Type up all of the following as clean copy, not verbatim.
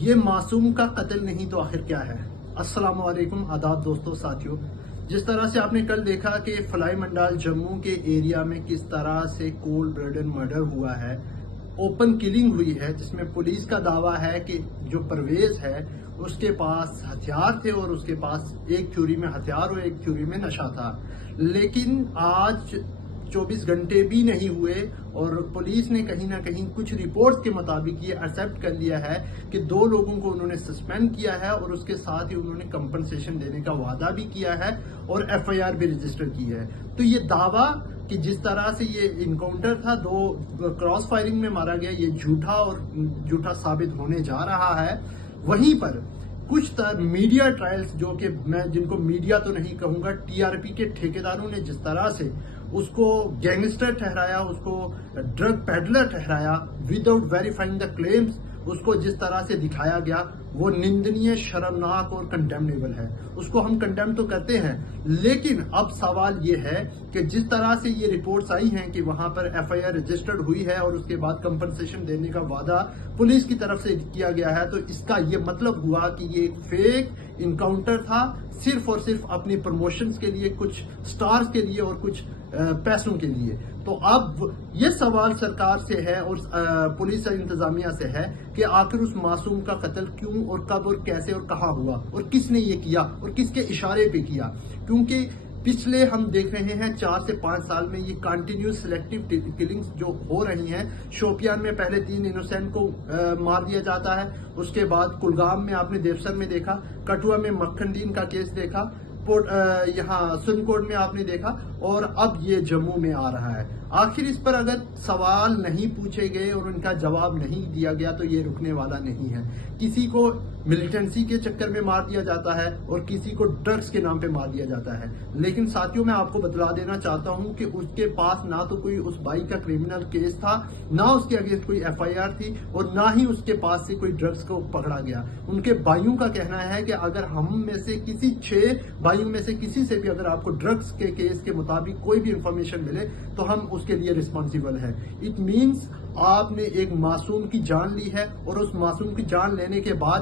یہ معصوم کا قتل نہیں تو آخر کیا ہے؟ السلام علیکم آداب دوستو ساتھیوں، جس طرح سے آپ نے کل دیکھا کہ فلائی منڈال جموں کے ایریا میں کس طرح سے کولڈ بلڈن مرڈر ہوا ہے، اوپن کلنگ ہوئی ہے، جس میں پولیس کا دعویٰ ہے کہ جو پرویز ہے اس کے پاس ہتھیار تھے اور اس کے پاس ایک تھیوری میں ہتھیار اور ایک تھیوری میں نشہ تھا، لیکن آج 24 گھنٹے بھی نہیں ہوئے اور پولیس نے کہیں نہ کہیں کچھ رپورٹس کے مطابق یہ ایکسیپٹ کر لیا ہے کہ 2 لوگوں کو انہوں نے سسپینڈ کیا ہے اور اس کے ساتھ ہی انہوں نے کمپنسیشن دینے کا وعدہ بھی کیا ہے اور ایف آئی آر بھی رجسٹر کی ہے۔ تو یہ دعویٰ کہ جس طرح سے یہ انکاؤنٹر تھا 2 کراس فائرنگ میں مارا گیا، یہ جھوٹا ثابت ہونے جا رہا ہے۔ وہیں پر کچھ میڈیا ٹرائلز، جو کہ میں جن کو میڈیا تو نہیں کہوں گا، ٹی آر پی کے ٹھیکیداروں نے جس طرح سے اس کو گینگسٹر ٹھہرایا، اس کو ڈرگ پیڈلر ٹھہرایا وداؤٹ ویریفائنگ دا کلیمز، اس کو جس طرح سے دکھایا گیا وہ نندنیہ، شرمناک اور کنڈیمنیبل ہے۔ اس کو ہم کنڈیم تو کرتے ہیں، لیکن اب سوال یہ ہے کہ جس طرح سے یہ رپورٹس آئی ہیں کہ وہاں پر ایف آئی آر رجسٹرڈ ہوئی ہے اور اس کے بعد کمپنسیشن دینے کا وعدہ پولیس کی طرف سے کیا گیا ہے، تو اس کا یہ مطلب ہوا کہ یہ ایک فیک انکاؤنٹر تھا، صرف اور صرف اپنی پروموشنز کے لیے، کچھ سٹارز کے لیے اور کچھ پیسوں کے لیے۔ تو اب یہ سوال سرکار سے ہے اور پولیس انتظامیہ سے ہے کہ آخر اس معصوم کا قتل کیوں اور کب اور کیسے اور کہاں ہوا اور کس نے یہ کیا اور کس کے اشارے پہ کیا، کیونکہ پچھلے ہم دیکھ رہے ہیں 4 سے 5 سال میں یہ کنٹینیوس سلیکٹیو کلنگز جو ہو رہی ہیں۔ شوپیان میں پہلے 3 انوسینٹ کو مار دیا جاتا ہے، اس کے بعد کلگام میں آپ نے دیوسر میں دیکھا، کٹھوا میں مکھن دین کا کیس دیکھا، یہاں سن کوٹ میں آپ نے دیکھا، اور اب یہ جموں میں آ رہا ہے۔ آخر اس پر اگر سوال نہیں پوچھے گئے اور ان کا جواب نہیں دیا گیا تو یہ رکنے والا نہیں ہے۔ کسی کو ملیٹنسی کے چکر میں مار دیا جاتا ہے اور کسی کو ڈرگز کے نام پہ مار دیا جاتا ہے، لیکن ساتھیوں میں آپ کو بتلا دینا چاہتا ہوں کہ اس کے پاس نہ تو کوئی اس بائی کا کرمنل کیس تھا، نہ اس کے اگینسٹ کوئی ایف آئی آر تھی، اور نہ ہی اس کے پاس سے کوئی ڈرگز کو پکڑا گیا۔ ان کے بھائیوں کا کہنا ہے کہ اگر ہم میں سے کسی 6 بھائیوں میں سے کسی سے بھی اگر آپ کو ڈرگز کے کیس کے مطابق کوئی بھی انفارمیشن ملے تو ہم اس کے لیے ریسپانسیبل ہیں۔ اٹ مینس آپ نے ایک معصوم کی جان لی ہے، اور اس معصوم کی جان لینے کے بعد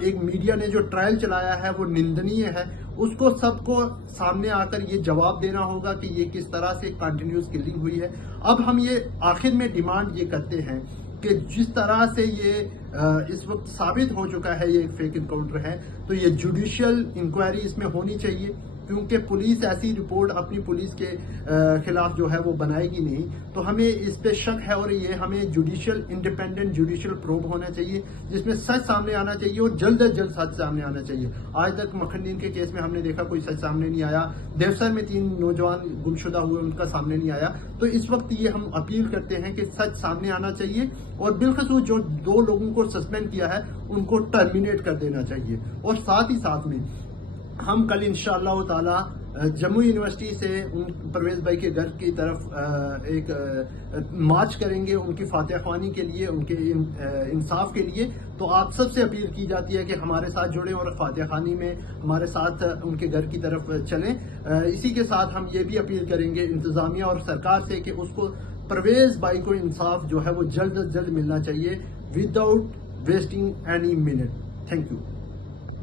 ایک میڈیا نے جو ٹرائل چلایا ہے وہ نندنیہ ہے۔ اس کو سب کو سامنے آ کر یہ جواب دینا ہوگا کہ یہ کس طرح سے کنٹینیوس کلنگ ہوئی ہے۔ اب ہم یہ آخر میں ڈیمانڈ یہ کرتے ہیں کہ جس طرح سے یہ اس وقت ثابت ہو چکا ہے یہ ایک فیک انکاؤنٹر ہے، تو یہ جوڈیشل انکوائری اس میں ہونی چاہیے، کیونکہ پولیس ایسی رپورٹ اپنی پولیس کے خلاف جو ہے وہ بنائے گی نہیں۔ تو ہمیں اس پہ شک ہے اور یہ ہمیں انڈیپینڈنٹ جوڈیشل پروب ہونا چاہیے، جس میں سچ سامنے آنا چاہیے اور جلد از جلد سچ سامنے آنا چاہیے۔ آج تک مکھن دین کے کیس میں ہم نے دیکھا کوئی سچ سامنے نہیں آیا، دیوسر میں 3 نوجوان گمشدہ ہوئے، ان کا سامنے نہیں آیا۔ تو اس وقت یہ ہم اپیل کرتے ہیں کہ سچ سامنے آنا چاہیے، اور بالخصوص جو 2 لوگوں کو سسپینڈ کیا ہے ان کو ٹرمینیٹ کر دینا چاہیے۔ اور ساتھ ہی ساتھ میں ہم کل انشاءاللہ تعالی جموں یونیورسٹی سے پرویز بھائی کے گھر کی طرف ایک مارچ کریں گے ان کی فاتح خوانی کے لیے، ان کے انصاف کے لیے۔ تو آپ سب سے اپیل کی جاتی ہے کہ ہمارے ساتھ جڑیں اور فاتح خوانی میں ہمارے ساتھ ان کے گھر کی طرف چلیں۔ اسی کے ساتھ ہم یہ بھی اپیل کریں گے انتظامیہ اور سرکار سے کہ اس کو پرویز بھائی کو انصاف جو ہے وہ جلد از جلد ملنا چاہیے، without wasting any minute. Thank you.